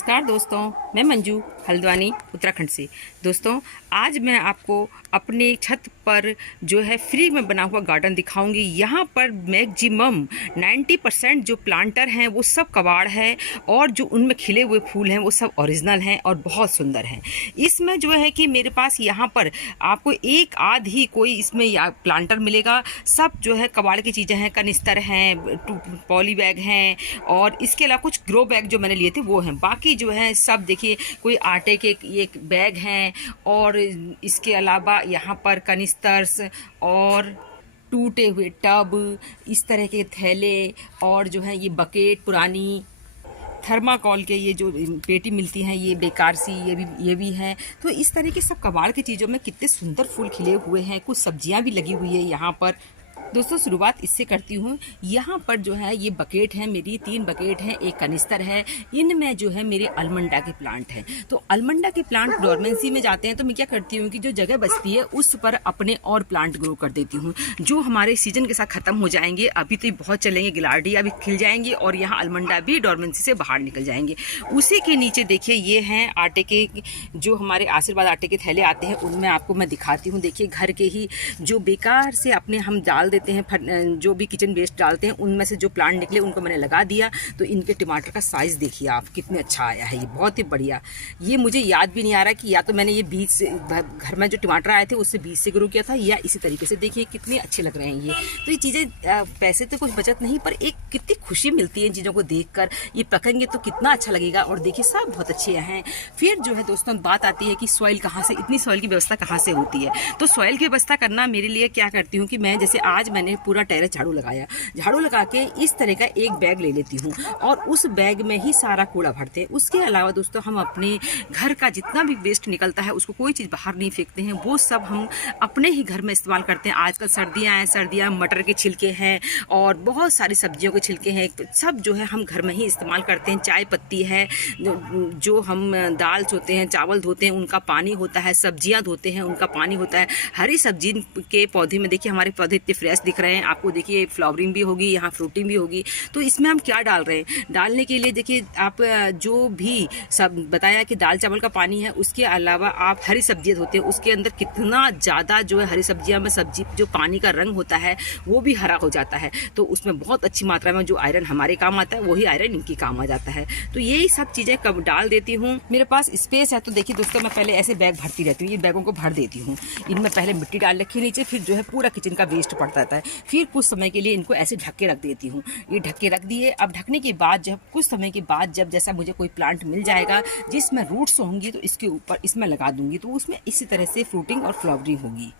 नमस्कार दोस्तों, मैं मंजू हल्द्वानी उत्तराखंड से। दोस्तों, आज मैं आपको अपने छत पर जो है फ्री में बना हुआ गार्डन दिखाऊंगी। यहाँ पर मैक्सिमम 90% जो प्लांटर हैं वो सब कबाड़ है और जो उनमें खिले हुए फूल हैं वो सब ओरिजिनल हैं और बहुत सुंदर हैं। इसमें जो है कि मेरे पास यहाँ पर आपको एक आध ही कोई इसमें प्लांटर मिलेगा। सब जो है कबाड़ की चीज़ें हैं, कनिस्तर हैं, पॉली बैग हैं और इसके अलावा कुछ ग्रो बैग जो मैंने लिए थे वो हैं। बाकी जो है सब देखिए, कोई आटे के एक बैग हैं और इसके अलावा यहाँ पर कनिस्टर्स और टूटे हुए टब, इस तरह के थैले और जो है ये बकेट, पुरानी थर्माकोल के ये जो पेटी मिलती हैं ये बेकार सी, ये भी हैं। तो इस तरह के सब कबाड़ की चीज़ों में कितने सुंदर फूल खिले हुए हैं। कुछ सब्जियां भी लगी हुई है यहाँ पर। दोस्तों, शुरुआत इससे करती हूँ। यहाँ पर जो है ये बकेट है मेरी, 3 बकेट हैं, एक कनिस्तर है। इनमें जो है मेरे अलमंडा के प्लांट हैं। तो अलमंडा के प्लांट डोरमेंसी में जाते हैं तो मैं क्या करती हूँ कि जो जगह बचती है उस पर अपने और प्लांट ग्रो कर देती हूँ जो हमारे सीजन के साथ ख़त्म हो जाएंगे। अभी तो बहुत चलेंगे, गिलार्डिया भी खिल जाएंगी और यहाँ अलमंडा भी डोरमेंसी से बाहर निकल जाएंगे। उसी के नीचे देखिए ये हैं आटे के, जो हमारे आशीर्वाद आटे के थैले आते हैं उनमें आपको मैं दिखाती हूँ। देखिए, घर के ही जो बेकार से अपने हम डाल देते हैं, जो भी किचन वेस्ट डालते हैं उनमें से जो प्लांट निकले उनको मैंने लगा दिया। तो इनके टमाटर का साइज़ देखिए आप, कितने अच्छा आया है, ये बहुत ही बढ़िया। ये मुझे याद भी नहीं आ रहा कि या तो मैंने ये बीज से, घर में जो टमाटर आए थे उससे बीज से ग्रो किया था, या इसी तरीके से। देखिए कितने अच्छे लग रहे हैं ये। तो ये चीज़ें, पैसे तो कुछ बचत नहीं, पर एक कितनी खुशी मिलती है इन चीज़ों को देख कर। ये पकेंगे तो कितना अच्छा लगेगा। और देखिए सब बहुत अच्छे हैं। फिर जो है दोस्तों, बात आती है कि सॉइल कहाँ से, इतनी सॉइल की व्यवस्था कहाँ से होती है। तो सॉइल की व्यवस्था करना मेरे लिए क्या करती हूँ कि मैं जैसे आज मैंने पूरा टेरेस झाड़ू लगाया, झाड़ू लगा के इस तरह का एक बैग ले लेती हूँ और उस बैग में ही सारा कूड़ा भरते हैं। उसके अलावा दोस्तों, हम अपने घर का जितना भी वेस्ट निकलता है उसको कोई चीज़ बाहर नहीं फेंकते हैं, वो सब हम अपने ही घर में इस्तेमाल करते हैं। आजकल सर्दियाँ हैं, सर्दियाँ मटर के छिलके हैं और बहुत सारी सब्जियों के छिलके हैं, सब जो है हम घर में ही इस्तेमाल करते हैं। चाय पत्ती है, जो हम दाल धोते हैं, चावल धोते हैं, उनका पानी होता है। सब्जियाँ धोते हैं, उनका पानी होता है। हरी सब्जी के पौधे में देखिए हमारे पौधे इतने फ्रेश दिख रहे हैं आपको। देखिए फ्लावरिंग भी होगी, यहाँ फ्रूटिंग भी होगी। तो इसमें हम क्या डाल रहे हैं, डालने के लिए देखिए आप जो भी सब बताया कि दाल चावल का पानी है, उसके अलावा आप हरी सब्जियाँ धोते हैं, उसके अंदर कितना ज़्यादा जो है हरी सब्जियाँ में सब्जी जो पानी का रंग होता है वो भी हरा हो जाता है। तो उसमें बहुत अच्छी मात्रा में जो आयरन हमारे काम आता है वही आयरन इनकी काम आ जाता है। तो यही सब चीज़ें कब डाल देती हूँ। मेरे पास स्पेस है तो देखिए दोस्तों, मैं पहले ऐसे बैग भरती रहती हूँ। ये बैगों को भर देती हूँ, इनमें पहले मिट्टी डाल रखी नीचे, फिर जो है पूरा किचन का वेस्ट पड़ता रहता है। फिर कुछ समय के लिए इनको ऐसे ढक के रख देती हूँ। ये ढक के रख दिए। अब ढकने के बाद जब कुछ समय के बाद जब जैसा मुझे कोई प्लांट मिल जाएगा जिसमें रूट्स होंगी तो इसके ऊपर इसमें लगा दूंगी, तो उसमें इसी तरह से फ्रूटिंग और फ्लावरिंग होगी।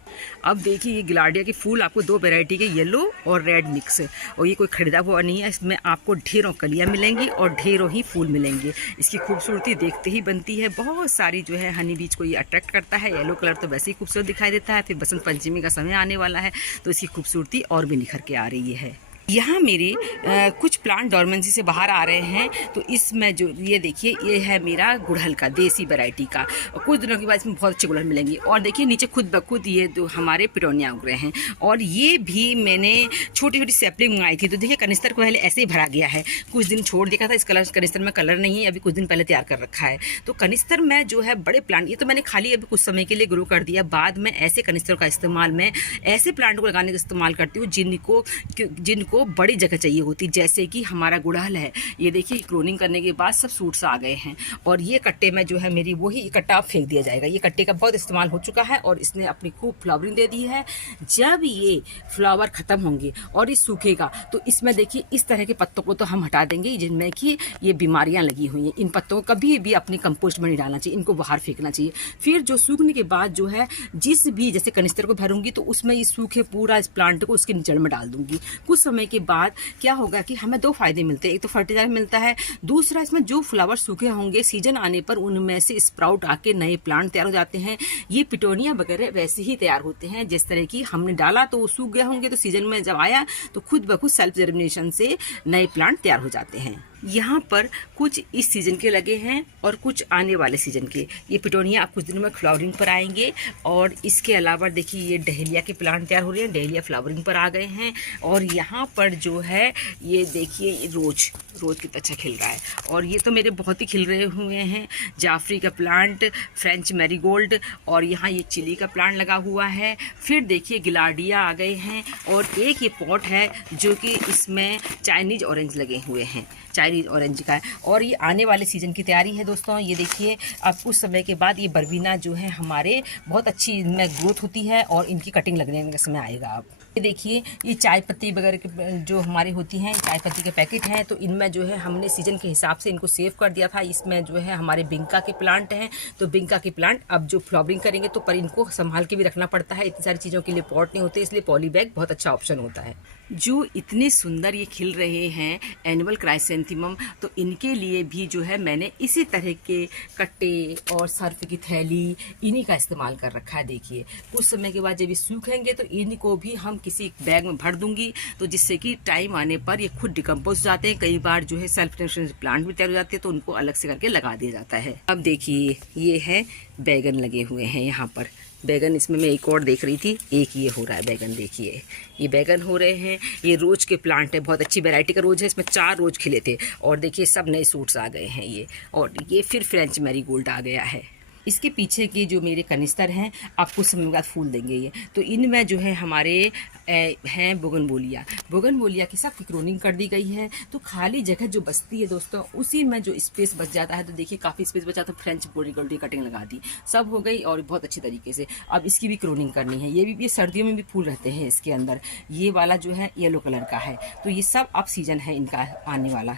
अब देखिए ये गिलार्डिया के फूल आपको 2 वैरायटी के, येलो और रेड मिक्स, और ये कोई खरीदा हुआ नहीं है। इसमें आपको ढेरों कलियाँ मिलेंगी और ढेरों ही फूल मिलेंगे। इसकी खूबसूरती देखते ही बनती है। बहुत सारी जो है हनी बीज को ये अट्रैक्ट करता है। येलो कलर तो वैसे ही खूबसूरत दिखाई देता है, फिर बसंत पंचमी का समय आने वाला है तो इसकी खूबसूरती और भी निखर के आ रही है। यहाँ मेरे कुछ प्लांट डोरमेंसी से बाहर आ रहे हैं। तो इसमें जो ये देखिए, ये है मेरा गुड़हल का, देसी वैरायटी का, और कुछ दिनों के बाद इसमें बहुत अच्छे गुड़हल मिलेंगे। और देखिए नीचे खुद ब खुद ये जो हमारे पिटोनिया उग रहे हैं। और ये भी मैंने छोटी छोटी सैपलिंग मंगाई थी। तो देखिए कनिस्तर को पहले ऐसे ही भरा गया है, कुछ दिन छोड़ दिया था। इस कनिस्तर में कलर नहीं है, अभी कुछ दिन पहले तैयार कर रखा है। तो कनिस्तर में जो है बड़े प्लांट, ये तो मैंने खाली अभी कुछ समय के लिए ग्रो कर दिया। बाद में ऐसे कनिस्तर का इस्तेमाल मैं ऐसे प्लांट को लगाने का इस्तेमाल करती हूँ जिनको बड़ी जगह चाहिए होती। जैसे कि हमारा गुड़हल है, ये देखिए क्लोनिंग करने के बाद सब सूट्स आ गए हैं। और ये कट्टे में जो है मेरी वही कट्टा फेंक दिया जाएगा। ये कट्टे का बहुत इस्तेमाल हो चुका है और इसने अपनी खूब फ्लावरिंग दे दी है। जब ये फ्लावर ख़त्म होंगे और ये सूखेगा तो इसमें देखिए इस तरह के पत्तों को तो हम हटा देंगे जिनमें कि ये बीमारियां लगी हुई हैं। इन पत्तों को कभी भी अपनी कंपोस्ट में नहीं डालना चाहिए, इनको बाहर फेंकना चाहिए। फिर जो सूखने के बाद जो है जिस भी जैसे कनिस्तर को भरूंगी तो उसमें ये सूखे पूरा इस प्लांट को उसके जड़ में डाल दूंगी। कुछ समय के बाद क्या होगा कि हमें 2 फायदे मिलते हैं। एक तो फर्टिलाइजर मिलता है, दूसरा इसमें जो फ्लावर सूखे होंगे सीजन आने पर उनमें से स्प्राउट आके नए प्लांट तैयार हो जाते हैं। ये पिटोनिया वगैरह वैसे ही तैयार होते हैं जिस तरह की हमने डाला तो वो सूख गए होंगे, तो सीजन में जब आया तो खुद ब खुद सेल्फ जर्मिनेशन से नए प्लांट तैयार हो जाते हैं। यहाँ पर कुछ इस सीज़न के लगे हैं और कुछ आने वाले सीज़न के। ये पिटोनिया आप कुछ दिनों में फ्लावरिंग पर आएंगे। और इसके अलावा देखिए ये डहेलिया के प्लांट तैयार हो रहे हैं, डहेलिया फ्लावरिंग पर आ गए हैं। और यहाँ पर जो है ये देखिए रोज रोज़ कितना अच्छा खिल रहा है। और ये तो मेरे बहुत ही खिल रहे हुए हैं, जाफरी का प्लांट, फ्रेंच मैरीगोल्ड, और यहाँ ये चिली का प्लांट लगा हुआ है। फिर देखिए गिलार्डिया आ गए हैं, और एक ये पॉट है जो कि इसमें चाइनीज़ ऑरेंज लगे हुए हैं, चाइनीज़ ऑरेंज का है। और ये आने वाले सीज़न की तैयारी है दोस्तों। ये देखिए अब कुछ समय के बाद ये बर्बीना जो है हमारे बहुत अच्छी इनमें ग्रोथ होती है और इनकी कटिंग लगने का समय आएगा। अब ये देखिए ये चाय पत्ती वगैरह के जो हमारी होती हैं, चाय पत्ती के पैकेट हैं, तो इनमें जो है हमने सीज़न के हिसाब से इनको सेव कर दिया था। इसमें जो है हमारे बिंका के प्लांट हैं, तो बिंका के प्लांट अब जो फ्लावरिंग करेंगे तो पर इनको संभाल के भी रखना पड़ता है, इतनी सारी चीज़ों के लिए पॉट नहीं होते, इसलिए पॉली बैग बहुत अच्छा ऑप्शन होता है। जो इतने सुंदर ये खिल रहे हैं एनुअल क्राइसेंथेमम, तो इनके लिए भी जो है मैंने इसी तरह के कट्टे और सर्फ की थैली इन्हीं का इस्तेमाल कर रखा है। देखिए कुछ समय के बाद जब ये सूखेंगे तो इनको भी हम किसी बैग में भर दूंगी, तो जिससे कि टाइम आने पर ये खुद डिकम्पोज जाते हैं। कई बार जो है सेल्फ न्यूट्रिशन प्लांट भी तैयार हो जाते हैं, तो उनको अलग से करके लगा दिया जाता है। अब देखिए ये है बैगन लगे हुए हैं यहाँ पर, बैगन इसमें मैं एक और देख रही थी, एक ये हो रहा है बैगन। देखिए ये बैगन हो रहे हैं। ये रोज के प्लांट है, बहुत अच्छी वैरायटी का रोज है, इसमें 4 रोज खिले थे, और देखिए सब नए सूट्स आ गए हैं ये। और ये फिर फ्रेंच मैरीगोल्ड आ गया है। इसके पीछे के जो मेरे कनिस्तर हैं आप कुछ समय बाद फूल देंगे ये, तो इनमें जो है हमारे हैं बोगनवेलिया की सब की क्लोनिंग कर दी गई है। तो खाली जगह जो बचती है दोस्तों, उसी में जो स्पेस बच जाता है, तो देखिए काफ़ी स्पेस बचा, तो फ्रेंच मैरीगोल्ड की कटिंग लगा दी, सब हो गई और बहुत अच्छी तरीके से। अब इसकी भी क्लोनिंग करनी है। ये सर्दियों में भी फूल रहते हैं इसके अंदर। ये वाला जो है येलो कलर का है, तो ये सब अब सीजन है इनका आने वाला।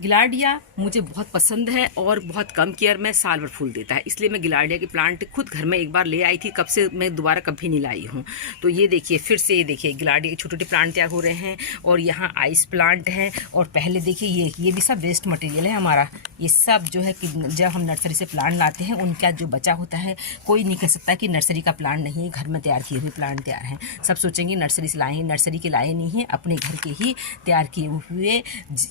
गिलार्डिया मुझे बहुत पसंद है और बहुत कम केयर में साल भर फूल देता है, इसलिए मैं गिलार्डिया के प्लांट खुद घर में एक बार ले आई थी, कब से मैं दोबारा कभी नहीं लाई हूँ। तो ये देखिए फिर से, ये देखिए गिलार्डिया के छोटे छोटे प्लांट तैयार हो रहे हैं, और यहाँ आइस प्लांट है। और पहले देखिए ये भी सब वेस्ट मटेरियल है हमारा। ये सब जो है कि जब हम नर्सरी से प्लांट लाते हैं उनका जो बचा होता है, कोई नहीं कह सकता कि नर्सरी का प्लांट नहीं है, घर में तैयार किए हुए प्लांट तैयार हैं। सब सोचेंगे नर्सरी से लाए हैं, नर्सरी के लाए नहीं हैं, अपने घर के ही तैयार किए हुए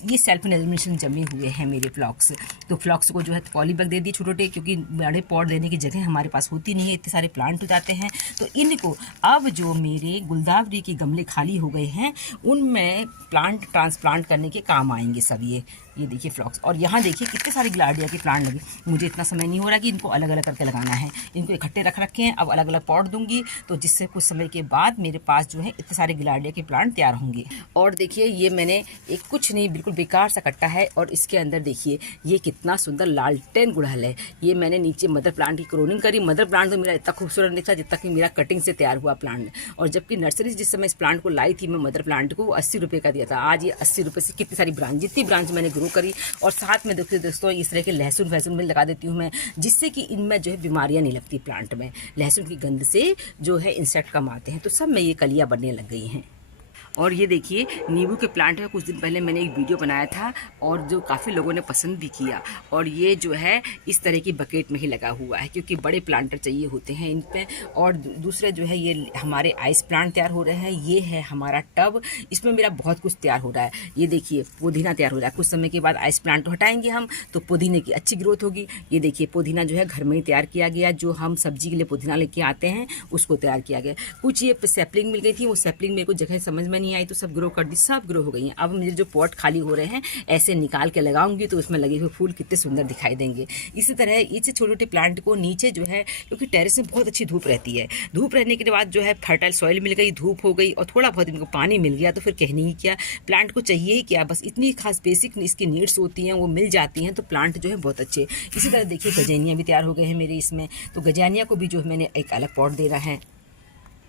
ये सेल्फ एलिमिनेशन जमे हुए हैं मेरे फ्लॉक्स। तो फ्लॉक्स को जो है पॉली बैग दे दिए छोटे, क्योंकि बड़े पॉट देने की जगह हमारे पास होती नहीं है, इतने सारे प्लांट हो जाते हैं। तो इनको अब जो मेरे गुलदावरी के गमले खाली हो गए हैं उनमें प्लांट ट्रांसप्लांट करने के काम आएंगे सब। ये देखिए फ्लॉक्स, और यहाँ देखिए कितने सारे गिलार्डिया के प्लांट लगे। मुझे इतना समय नहीं हो रहा कि इनको अलग अलग करके लगाना है, इनको इकट्ठे रख रखे हैं, अब अलग अलग पॉट दूंगी, तो जिससे कुछ समय के बाद मेरे पास जो है इतने सारे गिलार्डिया के प्लांट तैयार होंगे। और देखिए ये मैंने एक कुछ नहीं बिल्कुल बेकार सा कट्टा है, और इसके अंदर देखिए ये कितना सुंदर लालटेन गुड़हल है। ये मैंने नीचे मदर प्लांट की क्लोनिंग करी। मदर प्लांट तो मेरा इतना खूबसूरत दिखा जितना कि मेरा कटिंग से तैयार हुआ प्लांट। और जबकि नर्सरी जिस समय इस प्लांट को लाई थी मैं मदर प्लांट को, 80 रुपये का दिया था। आज ये 80 रुपये से कितनी सारी ब्रांच, जितनी ब्रांच मैंने ग्रो करी। और साथ में देखिए दोस्तों इस तरह के लहसुन वहसुन में लगा देती हूँ मैं, जिससे कि इनमें जो है बीमारियाँ नहीं लगती प्लांट में। लहसुन की गंध से जो है इंसेक्ट कम आते हैं, तो सब में ये कलियाँ बनने लग गई हैं। और ये देखिए नींबू के प्लांट है, कुछ दिन पहले मैंने एक वीडियो बनाया था और जो काफ़ी लोगों ने पसंद भी किया। और ये जो है इस तरह की बकेट में ही लगा हुआ है, क्योंकि बड़े प्लांटर चाहिए होते हैं इन पे। और दूसरे जो है ये हमारे आइस प्लांट तैयार हो रहे हैं। ये है हमारा टब, इसमें मेरा बहुत कुछ तैयार हो रहा है। ये देखिए पुदीना तैयार हो रहा है। कुछ समय के बाद आइस प्लांट तो हटाएंगे हम, तो पुदीने की अच्छी ग्रोथ होगी। ये देखिए पुदीना जो है घर में ही तैयार किया गया, जो हम सब्जी के लिए पुदीना लेके आते हैं उसको तैयार किया गया। कुछ ये सैपलिंग मिल गई थी, वो सैपलिंग मेरे को जगह समझ में नहीं आई, तो सब ग्रो कर दी, सब ग्रो हो गई हैं। अब मेरे जो पॉट खाली हो रहे हैं ऐसे निकाल के लगाऊंगी, तो उसमें लगे हुए फूल कितने सुंदर दिखाई देंगे। इसी तरह इसे छोटे छोटे प्लांट को नीचे जो है, क्योंकि टेरेस में बहुत अच्छी धूप रहती है, धूप रहने के बाद जो है फर्टाइल सॉइल मिल गई, धूप हो गई और थोड़ा बहुत इनको पानी मिल गया, तो फिर कहने ही क्या, प्लांट को चाहिए ही क्या, बस इतनी खास बेसिक इसकी नीड्स होती हैं वो मिल जाती हैं, तो प्लांट जो है बहुत अच्छे। इसी तरह देखिए गजेनिया भी तैयार हो गए हैं मेरे इसमें, तो गजेनिया को भी जो है मैंने एक अलग पॉट दे रहा है।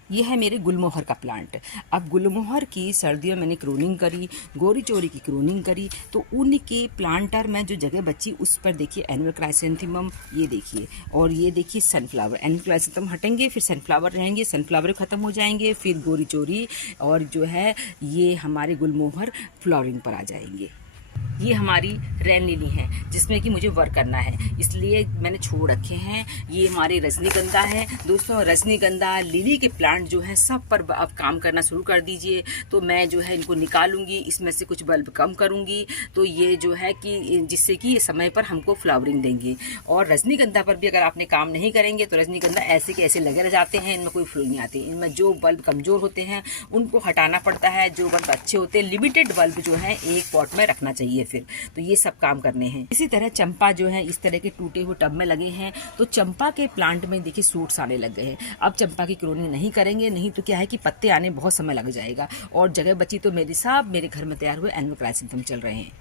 ये है मेरे गुलमोहर का प्लांट। अब गुलमोहर की सर्दियों मैंने क्रोनिंग करी, गोरी चोरी की क्रोनिंग करी, तो उनके प्लांटर में जो जगह बची उस पर देखिए एनुअल क्राइसेंथेमम, ये देखिए, और ये देखिए सनफ्लावर। एनुअल क्राइसेंथेमम हटेंगे, फिर सनफ्लावर रहेंगे, सनफ्लावर खत्म हो जाएंगे, फिर गोरी चोरी और जो है ये हमारे गुलमोहर फ्लावरिंग पर आ जाएंगे। ये हमारी रेन लिली है जिसमें कि मुझे वर्क करना है, इसलिए मैंने छोड़ रखे हैं। ये हमारे रजनीगंधा है दोस्तों। रजनीगंधा लिली के प्लांट जो है सब पर अब काम करना शुरू कर दीजिए। तो मैं जो है इनको निकालूंगी, इसमें से कुछ बल्ब कम करूंगी, तो ये जो है कि जिससे कि समय पर हमको फ्लावरिंग देंगे। और रजनीगंधा पर भी अगर आपने काम नहीं करेंगे तो रजनीगंधा ऐसे के ऐसे लगे रह जाते हैं, इनमें कोई फूल नहीं आते। इनमें जो बल्ब कमज़ोर होते हैं उनको हटाना पड़ता है, जो बल्ब अच्छे होते हैं लिमिटेड बल्ब जो है एक पॉट में रखना चाहिए फिर। तो ये सब काम करने हैं। इसी तरह चंपा जो है इस तरह के टूटे हुए टब में लगे हैं, तो चंपा के प्लांट में देखिए सूट्स आने लग गए हैं। अब चंपा की क्लोनिंग नहीं करेंगे, नहीं तो क्या है कि पत्ते आने बहुत समय लग जाएगा। और जगह बची तो मेरे घर में तैयार हुए एनिमल क्राइसिंथेम चल रहे हैं।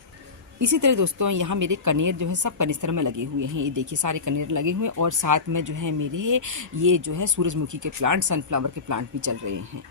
इसी तरह दोस्तों यहाँ मेरे कनेर जो है सब कनिस्तर में लगे हुए हैं। ये देखिए सारे कनेर लगे हुए हैं, और साथ में जो है मेरे ये जो है सूरजमुखी के प्लांट, सनफ्लावर के प्लांट भी चल रहे हैं।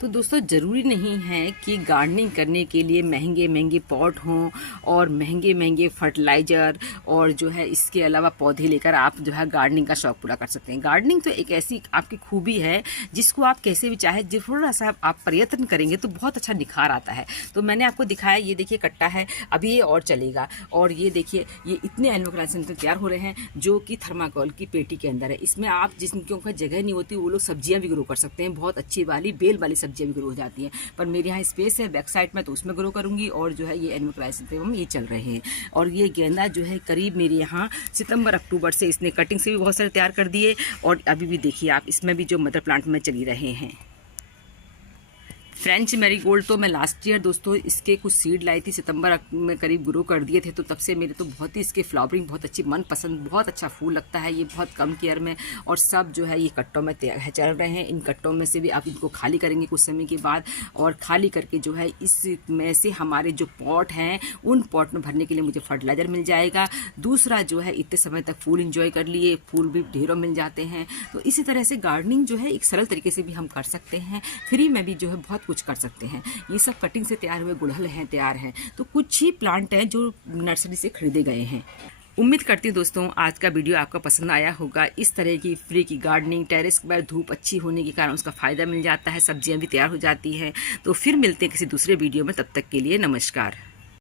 तो दोस्तों ज़रूरी नहीं है कि गार्डनिंग करने के लिए महंगे महंगे पॉट हों और महंगे महंगे फर्टिलाइज़र और जो है इसके अलावा पौधे लेकर आप जो है गार्डनिंग का शौक़ पूरा कर सकते हैं। गार्डनिंग तो एक ऐसी आपकी खूबी है जिसको आप कैसे भी चाहे थोड़ा सा आप प्रयत्न करेंगे तो बहुत अच्छा निखार आता है। तो मैंने आपको दिखाया, ये देखिए कट्टा है, अभी ये और चलेगा। और ये देखिए ये इतने एनिमल क्राइसिंथेम तैयार हो रहे हैं जो कि थर्माकोल की पेटी के अंदर है। इसमें आप जिनकी जगह नहीं होती वो लोग सब्जियाँ भी ग्रो कर सकते हैं, बहुत अच्छी वाली बेल वाली सब्जियाँ भी ग्रो हो जाती हैं। पर मेरे यहाँ स्पेस है बैक साइड में, तो उसमें ग्रो करूंगी। और जो है ये एनिमल क्राइसिंथेम ये चल रहे हैं। और ये गेंदा जो है करीब मेरे यहाँ सितंबर अक्टूबर से इसने कटिंग से भी बहुत सारे तैयार कर दिए, और अभी भी देखिए आप इसमें भी जो मदर प्लांट में चली रहे हैं। फ्रेंच मैरीगोल्ड तो मैं लास्ट ईयर दोस्तों इसके कुछ सीड लाई थी, सितंबर में करीब ग्रो कर दिए थे। तो तब से मेरे तो बहुत ही इसके फ्लावरिंग बहुत अच्छी, मन पसंद, बहुत अच्छा फूल लगता है ये, बहुत कम केयर में। और सब जो है ये कट्टों में चल रहे हैं। इन कट्टों में से भी आप इनको खाली करेंगे कुछ समय के बाद, और खाली करके जो है इसमें से हमारे जो पॉट हैं उन पॉट में भरने के लिए मुझे फर्टिलाइज़र मिल जाएगा। दूसरा जो है इतने समय तक फूल इंजॉय कर लिए, फूल भी ढेरों मिल जाते हैं। तो इसी तरह से गार्डनिंग जो है एक सरल तरीके से भी हम कर सकते हैं, फ्री में भी जो है बहुत कुछ कर सकते हैं। ये सब कटिंग से तैयार हुए गुड़हल हैं, तैयार हैं। तो कुछ ही प्लांट हैं जो नर्सरी से खरीदे गए हैं। उम्मीद करती हूँ दोस्तों आज का वीडियो आपका पसंद आया होगा। इस तरह की फ्री की गार्डनिंग, टेरेस पर धूप अच्छी होने के कारण उसका फ़ायदा मिल जाता है, सब्जियां भी तैयार हो जाती हैं। तो फिर मिलते हैं किसी दूसरे वीडियो में, तब तक के लिए नमस्कार।